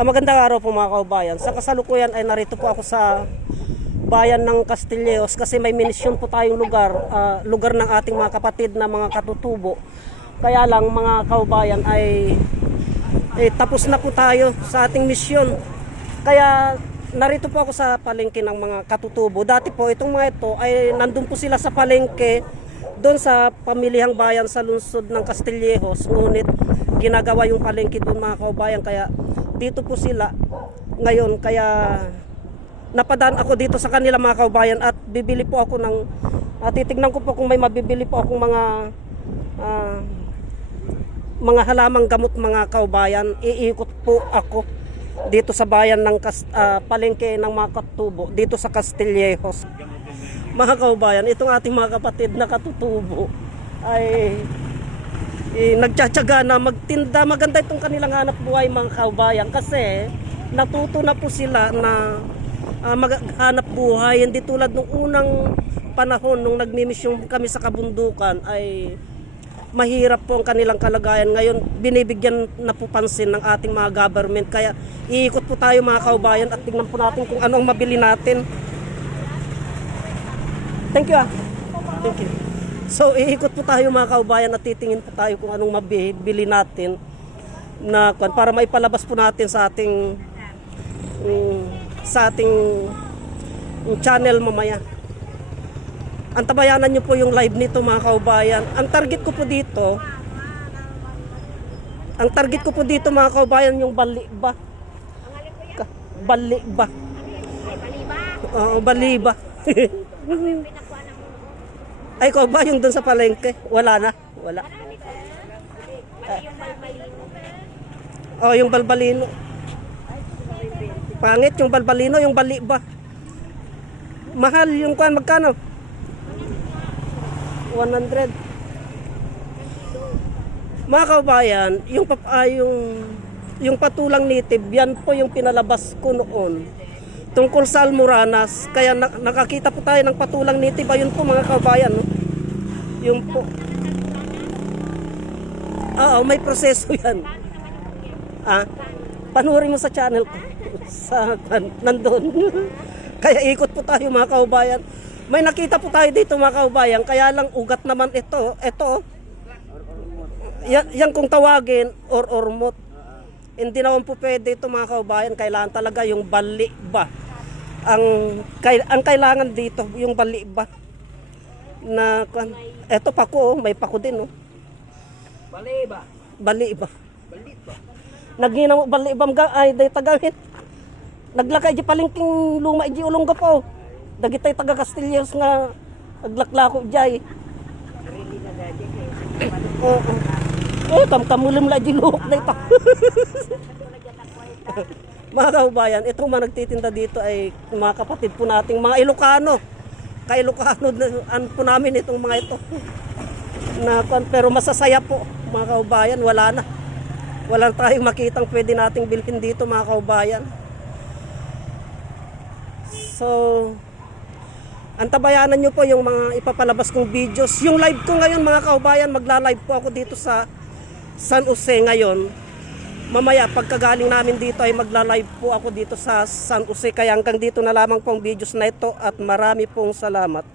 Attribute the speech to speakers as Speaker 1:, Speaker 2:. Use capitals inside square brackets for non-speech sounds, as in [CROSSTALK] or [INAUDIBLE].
Speaker 1: Ah, magandang araw po mga kaubayan. Sa kasalukuyan ay narito po ako sa bayan ng Castilleos kasi may minisyon po tayong lugar, ah, lugar ng ating mga kapatid na mga katutubo. Kaya lang mga kaubayan ay eh, tapos na po tayo sa ating misyon. Kaya narito po ako sa palengke ng mga katutubo. Dati po itong mga ito ay nandun po sila sa palengke doon sa pamilihang bayan sa lungsod ng Castillejos. Ngunit ginagawa yung palengke doon mga kaubayan. Kaya dito po sila ngayon. Kaya napadaan ako dito sa kanila mga kaubayan at bibili po ako ng at titignan ko po kung may mabibili po akong mga ah, mga halamang gamot mga kaubayan. Iikot po ako dito sa bayan ng ah, palengke ng mga katubo dito sa Castillejos. Mga kaubayan, itong ating mga kapatid na katutubo ay eh, nagtsatsaga na magtinda. Maganda itong kanilang hanap buhay mga kaubayan kasi natuto na po sila na ah, maghanap buhay. Hindi tulad nung unang panahon nung nagmimisyong kami sa kabundukan ay mahirap po ang kanilang kalagayan. Ngayon, binibigyan na po pansin ng ating mga government. Kaya iikot po tayo mga kaubayan at tingnan po natin kung ano ang mabili natin. Thank you ah. Thank you. So, iikot po tayo mga kaubayan at titingin po tayo kung anong mabili natin na para maipalabas po natin sa ating mm, sa ating mm, channel mamaya. Antabayanan nyo po yung live nito mga kaubayan. Ang target ko po dito, ang target ko po dito mga kaubayan yung bali ba? Ka- Bali ba? Oo, bali ba? [LAUGHS] Ay, ko ba yung dun sa palengke? Wala na? Wala. Oh, yung balbalino. Pangit yung balbalino, yung bali ba? Mahal yung kwan, magkano? 100. Mga kabayan, yung pap ah, yung yung patulang native, yan po yung pinalabas ko noon tungkol sa Almoranas. Kaya na- nakakita po tayo ng patulang native. Ayun po mga kabayan. No? Yung po. Oo, may proseso yan. Ah, panurin mo sa channel ko. [LAUGHS] Sa, nandun. [LAUGHS] Kaya ikot po tayo mga kaubayan. May nakita po tayo dito mga kaubayan. Kaya lang ugat naman ito. Ito. Yan, yan kung tawagin or ormot. Hindi naman po pwede ito mga kaubayan. Kailangan talaga yung bali ba. Ang, kay, ang kailangan dito, yung bali ba. Na, eto pako, oh, may pako din. Oh.
Speaker 2: Bali ba?
Speaker 1: Bali ba.
Speaker 2: Balit ba?
Speaker 1: Nagina mo bali bam ga ay day tagawit. Naglakay di palingking luma di ulong ka po. Dagitay taga Castillos nga naglaklako jay. Oo. Eh, kam kamulim la di luhok na ito. [LAUGHS] mga kaubayan, itong mga nagtitinda dito ay mga kapatid po nating mga Ilocano. Kay Ilocano an po namin itong mga ito. Na, pero masasaya po mga kaubayan, wala na. Wala tayong makitang pwede nating bilhin dito mga kaubayan. So, antabayanan nyo po yung mga ipapalabas kong videos. Yung live ko ngayon mga kaubayan, magla-live po ako dito sa San Jose ngayon. Mamaya pagkagaling namin dito ay magla-live po ako dito sa San Jose. Kaya hanggang dito na lamang pong videos na ito at marami pong salamat.